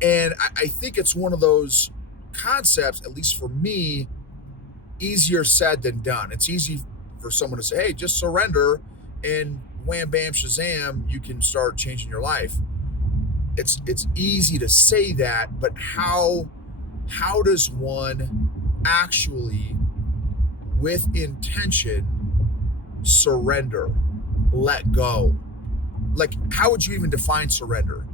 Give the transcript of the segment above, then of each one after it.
And I think it's one of those concepts, at least for me, easier said than done. It's easy for someone to say, hey, just surrender and wham, bam, shazam, you can start changing your life. It's easy to say that, but how does one actually, with intention, surrender, let go? Like, how would you even define surrender?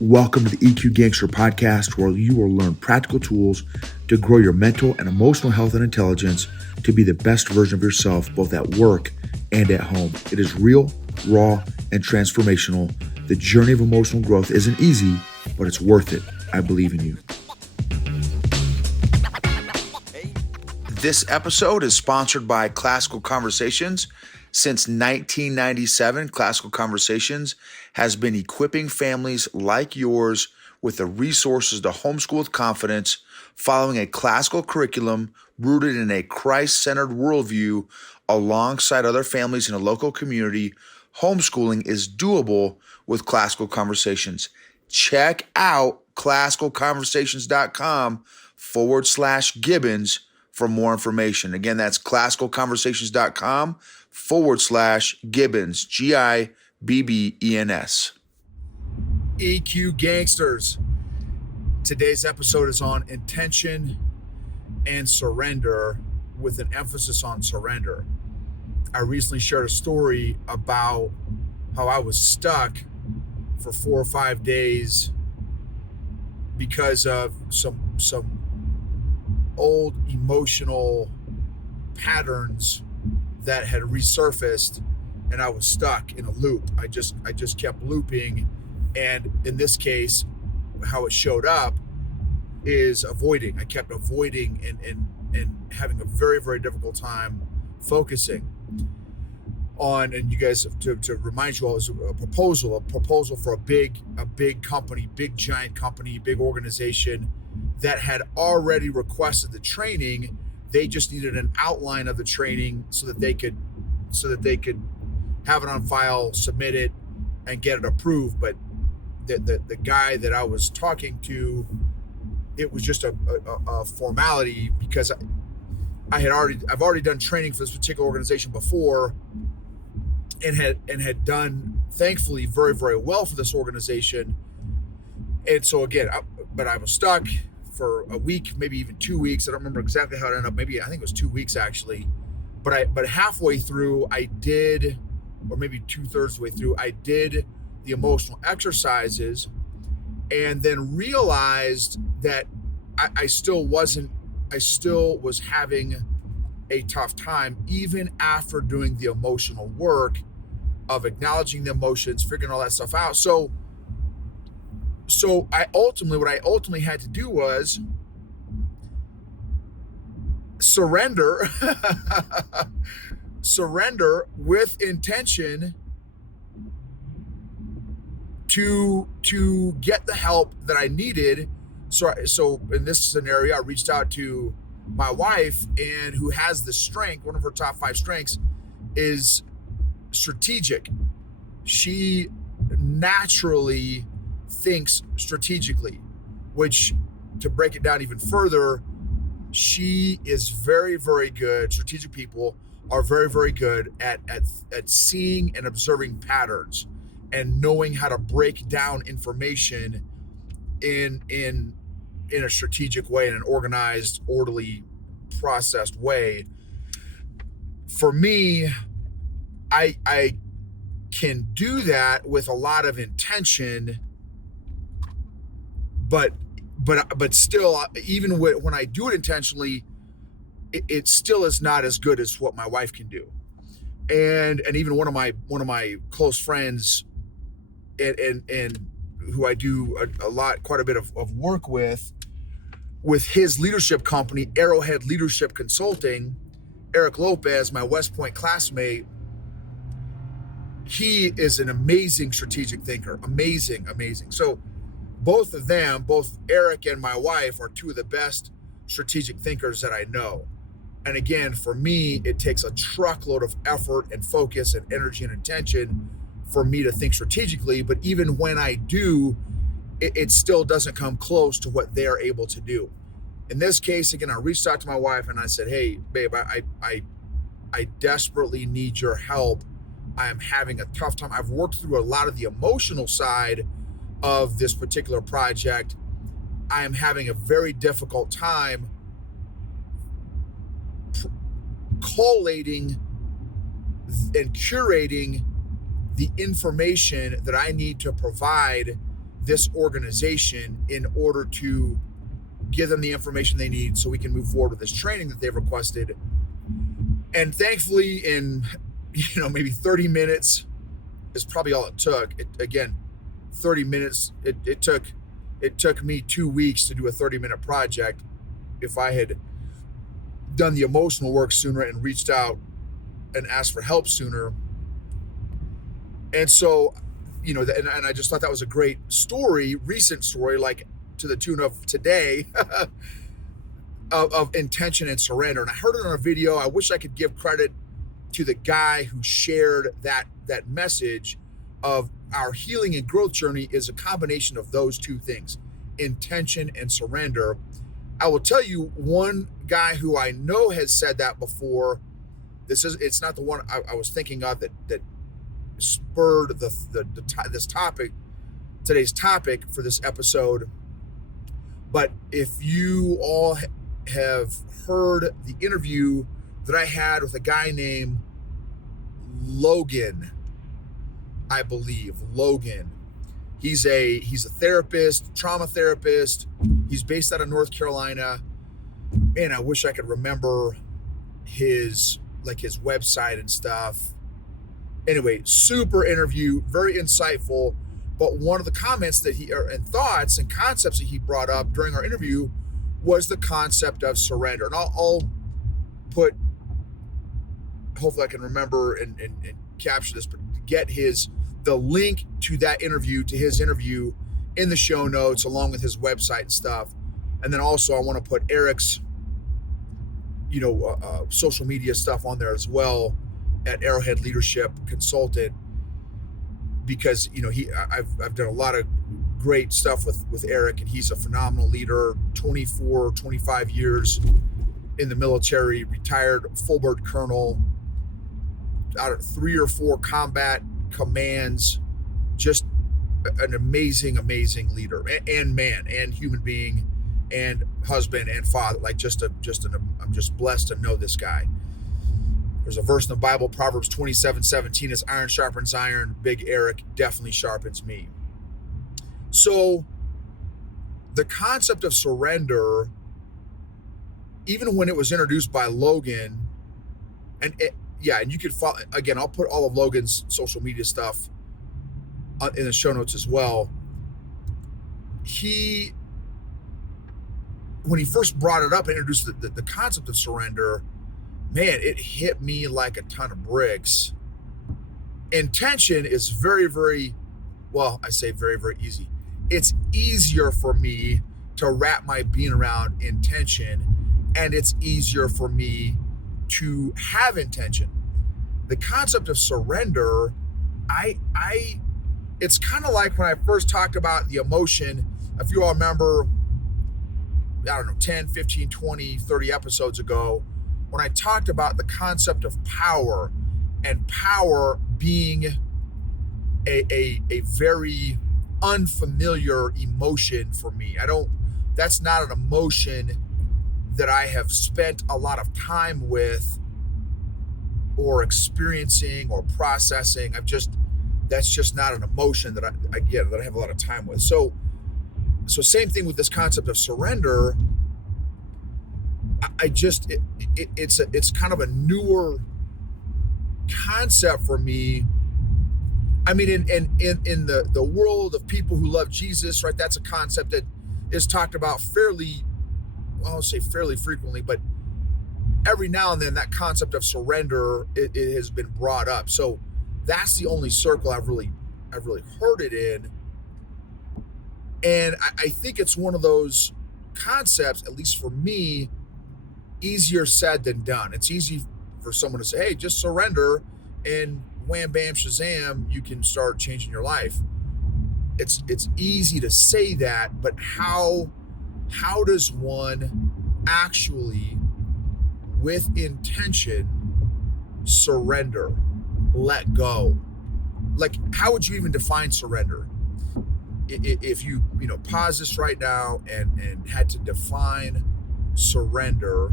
Welcome to the EQ Gangster podcast, where you will learn practical tools to grow your mental and emotional health and intelligence to be the best version of yourself, both at work and at home. It is real, raw, and transformational. The journey of emotional growth isn't easy, but it's worth it. I believe in you. This episode is sponsored by Classical Conversations. Since 1997, Classical Conversations has been equipping families like yours with the resources to homeschool with confidence, following a classical curriculum rooted in a Christ-centered worldview alongside other families in a local community. Homeschooling is doable with Classical Conversations. Check out classicalconversations.com/Gibbons for more information. Again, that's classicalconversations.com/Gibbons, Gibbens. EQ Gangsters. Today's episode is on intention and surrender, with an emphasis on surrender. I recently shared a story about how I was stuck for 4 or 5 days because of some old emotional patterns that had resurfaced, and I was stuck in a loop. I just kept looping, and in this case, how it showed up is avoiding. I kept avoiding and having a very, very difficult time focusing on. And you guys, to remind you all, is a proposal for a big company, big giant company, big organization that had already requested the training. They just needed an outline of the training so that they could have it on file, submit it, and get it approved. But the guy that I was talking to, it was just a formality, because I've already done training for this particular organization before, and had done, thankfully, very, very well for this organization. And so again, I was stuck for a week, maybe even 2 weeks. I don't remember exactly how it ended up. Maybe, I think it was 2 weeks actually. But halfway through I did, or maybe 2/3 the way through, I did the emotional exercises, and then realized that I still was having a tough time, even after doing the emotional work of acknowledging the emotions, figuring all that stuff out. So what I ultimately had to do was surrender with intention to get the help that I needed. So in this scenario, I reached out to my wife, and who has the strength, one of her top 5 strengths is strategic. She naturally thinks strategically, which, to break it down even further, she is very, very good. Strategic people are very, very good at seeing and observing patterns and knowing how to break down information in a strategic way, in an organized, orderly, processed way. For me, I can do that with a lot of intention, but still, even when I do it intentionally, it still is not as good as what my wife can do. And even one of my close friends, and who I do quite a bit of work with his leadership company, Arrowhead Leadership Consulting, Eric Lopez, my West Point classmate, he is an amazing strategic thinker. Amazing. So both of them, both Eric and my wife, are two of the best strategic thinkers that I know. And again, for me, it takes a truckload of effort and focus and energy and attention for me to think strategically, but even when I do, it still doesn't come close to what they're able to do. In this case, again, I reached out to my wife and I said, hey, babe, I desperately need your help. I am having a tough time. I've worked through a lot of the emotional side of this particular project. I am having a very difficult time collating and curating the information that I need to provide this organization in order to give them the information they need so we can move forward with this training that they've requested. And thankfully, in maybe 30 minutes is probably all it took. 30 minutes. It took me 2 weeks to do a 30-minute project. If I had done the emotional work sooner and reached out and asked for help sooner. And so, and I just thought that was a great story, recent story, like to the tune of today, of intention and surrender. And I heard it on a video. I wish I could give credit to the guy who shared that message of our healing and growth journey is a combination of those two things, intention and surrender. I will tell you one guy who I know has said that before. It's not the one I was thinking of that spurred this topic, today's topic for this episode. But if you all have heard the interview that I had with a guy named Logan, I believe Logan. He's a therapist, trauma therapist. He's based out of North Carolina. Man, I wish I could remember his website and stuff. Anyway, super interview, very insightful. But one of the comments and thoughts and concepts that he brought up during our interview was the concept of surrender. And I'll put, hopefully I can remember and capture this, but get the link to that interview, to his interview, in the show notes, along with his website and stuff. And then also I want to put Eric's, social media stuff on there as well, at Arrowhead Leadership Consultant, because I've done a lot of great stuff with Eric, and he's a phenomenal leader. 25 years in the military, retired full bird colonel, out of 3 or 4 combat commands, just an amazing leader and man and human being and husband and father. I'm just blessed to know this guy. There's a verse in the Bible, Proverbs 27:17, as iron sharpens iron, Big Eric definitely sharpens me. So the concept of surrender, even when it was introduced by Logan, and you could follow, again, I'll put all of Logan's social media stuff in the show notes as well. When he first brought it up and introduced the concept of surrender, man, it hit me like a ton of bricks. Intention is very, very, well, I say very, very easy. It's easier for me to wrap my being around intention, and it's easier for me to have intention. The concept of surrender, it's kind of like when I first talked about the emotion. If you all remember, 10, 15, 20, 30 episodes ago, when I talked about the concept of power, and power being a very unfamiliar emotion for me. That's not an emotion that I have spent a lot of time with or experiencing or processing. That's just not an emotion that I have a lot of time with. So same thing with this concept of surrender. It's kind of a newer concept for me. I mean, in the world of people who love Jesus, right? That's a concept that is talked about I'll say fairly frequently, but every now and then that concept of surrender, it has been brought up. So that's the only circle I've really heard it in. And I think it's one of those concepts, at least for me, easier said than done. It's easy for someone to say, hey, just surrender and wham, bam, shazam, you can start changing your life. It's easy to say that, but how does one actually, with intention, surrender, let go? Like, how would you even define surrender? If you pause this right now and had to define surrender,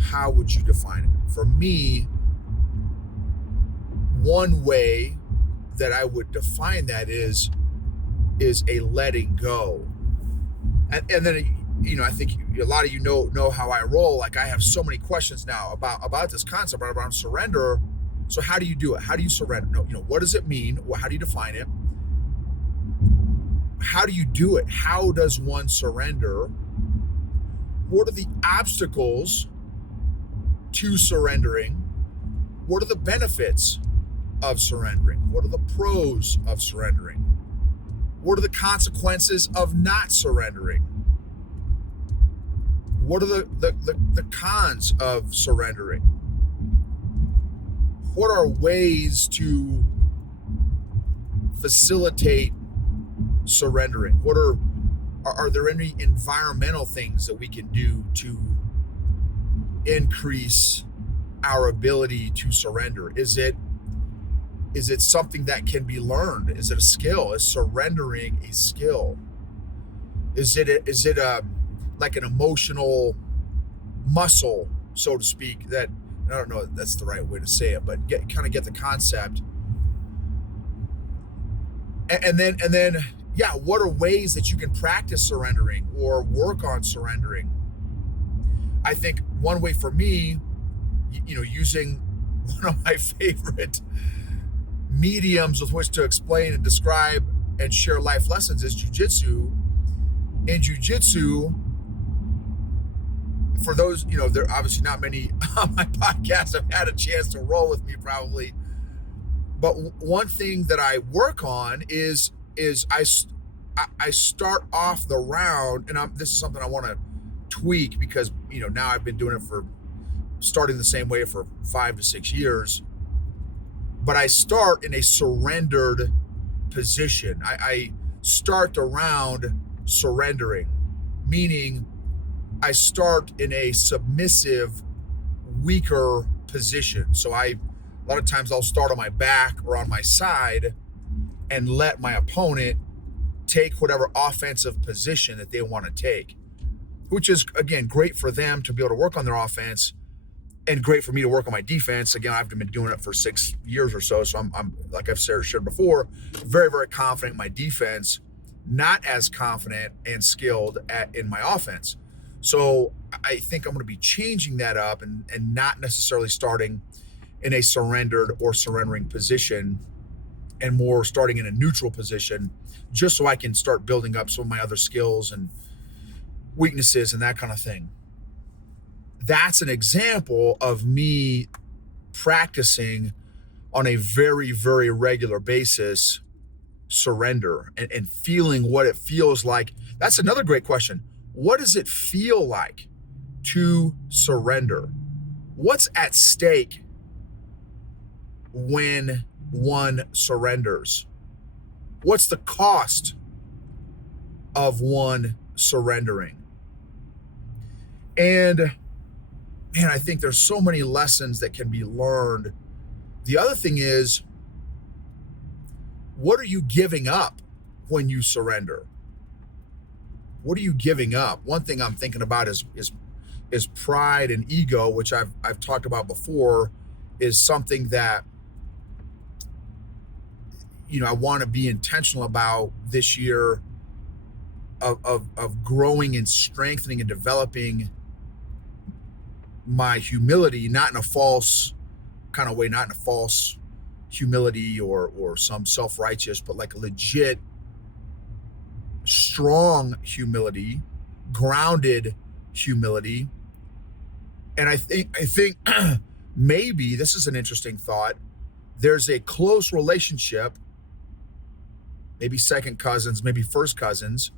how would you define it? For me, one way that I would define that is a letting go. And then I think a lot of you know how I roll. Like, I have so many questions now about this concept around surrender. So how do you do it? How do you surrender? No, what does it mean? How do you define it? How do you do it? How does one surrender? What are the obstacles to surrendering? What are the benefits of surrendering? What are the pros of surrendering? What are the consequences of not surrendering? What are the cons of surrendering? What are ways to facilitate surrendering? What are there any environmental things that we can do to increase our ability to surrender? Is it something that can be learned? Is it a skill? Is surrendering a skill? Is it like an emotional muscle, so to speak, that, I don't know if that's the right way to say it, but get the concept. And then yeah, what are ways that you can practice surrendering or work on surrendering? I think one way for me, using one of my favorite mediums with which to explain and describe and share life lessons, is jujitsu. In jujitsu, for those, there are obviously not many on my podcast have had a chance to roll with me probably, but one thing that I work on is I start off the round, and this is something I want to tweak because now I've been doing it for starting the same way for 5 to 6 years, but I start in a surrendered position. I start the round surrendering, meaning I start in a submissive, weaker position. So a lot of times I'll start on my back or on my side and let my opponent take whatever offensive position that they want to take, which is, again, great for them to be able to work on their offense and great for me to work on my defense. Again, I've been doing it for 6 years or so. So I'm like I've shared before, very, very confident in my defense, not as confident and skilled in my offense. So I think I'm going to be changing that up and not necessarily starting in a surrendered or surrendering position, and more starting in a neutral position, just so I can start building up some of my other skills and weaknesses and that kind of thing. That's an example of me practicing on a very, very regular basis surrender and feeling what it feels like. That's another great question. What does it feel like to surrender? What's at stake when one surrenders? What's the cost of one surrendering? And man, I think there's so many lessons that can be learned. The other thing is, what are you giving up when you surrender? What are you giving up? One thing I'm thinking about is pride and ego, which I've talked about before, is something that I want to be intentional about this year, of growing and strengthening and developing my humility, not in a false kind of way, not in a false humility or some self-righteous, but like a legit strong humility, grounded humility. And I think maybe this is an interesting thought. There's a close relationship, maybe second cousins, maybe first cousins,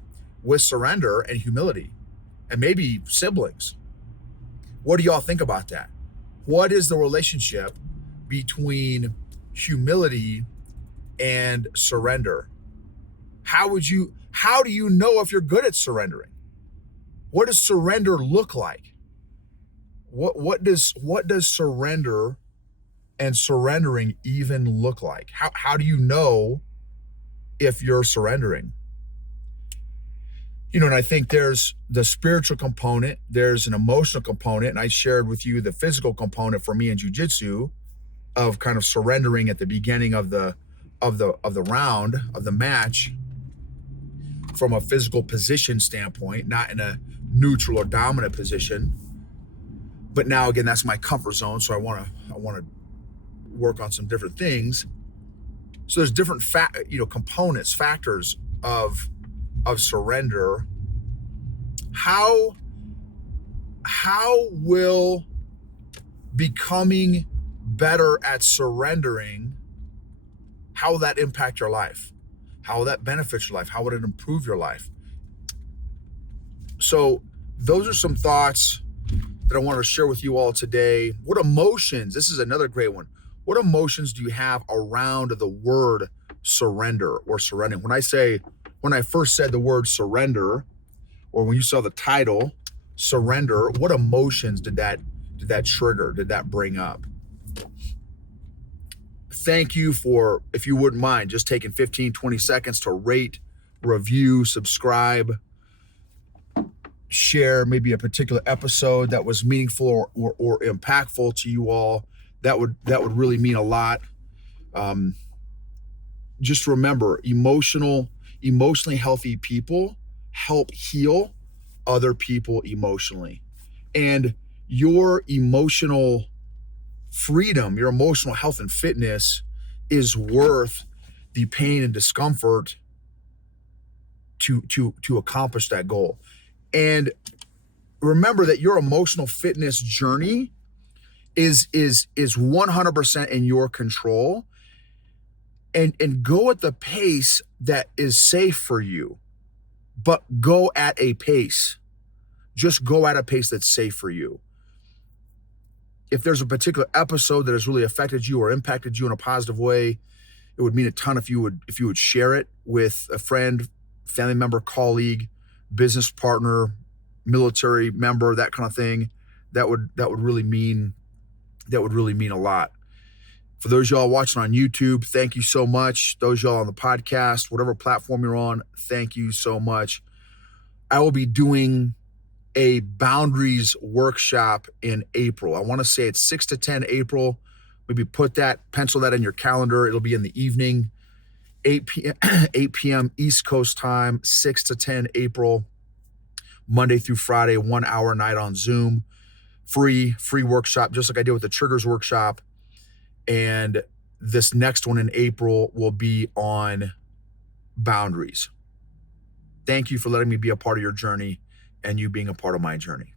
with surrender and humility, and maybe siblings. What do y'all think about that? What is the relationship between humility and surrender. How do you know if you're good at surrendering? What does surrender look like? What does surrender and surrendering even look like? How do you know if you're surrendering? And I think there's the spiritual component, there's an emotional component, and I shared with you the physical component for me in jiu-jitsu of kind of surrendering at the beginning of the round, of the match, from a physical position standpoint, not in a neutral or dominant position. But now again, that's my comfort zone, so I want to work on some different things. So there's different components, factors of surrender. How will becoming better at surrendering, how will that impact your life? How will that benefit your life? How would it improve your life? So those are some thoughts that I want to share with you all today. What emotions, this is another great one. What emotions do you have around the word surrender or surrendering? When I first said the word surrender, or when you saw the title, surrender, what emotions did that trigger, did that bring up? Thank you for, if you wouldn't mind, just taking 15, 20 seconds to rate, review, subscribe, share maybe a particular episode that was meaningful or impactful to you all. That would really mean a lot. Just remember, emotionally healthy people help heal other people emotionally. And your emotional freedom, your emotional health and fitness is worth the pain and discomfort to accomplish that goal. And remember that your emotional fitness journey is 100% in your control, and go at the pace that is safe for you, but go at a pace. Just go at a pace that's safe for you. If there's a particular episode that has really affected you or impacted you in a positive way, it would mean a ton if you would share it with a friend, family member, colleague, business partner, military member, that kind of thing. That would really mean a lot. For those y'all watching on YouTube, thank you so much. Those y'all on the podcast, whatever platform you're on, thank you so much. I will be doing a boundaries workshop in April. I want to say it's 6 to 10 April. Maybe pencil that in your calendar. It'll be in the evening, 8 p.m. East Coast time, 6 to 10 April, Monday through Friday, 1 hour night on Zoom. Free workshop, just like I did with the Triggers workshop. And this next one in April will be on boundaries. Thank you for letting me be a part of your journey and you being a part of my journey.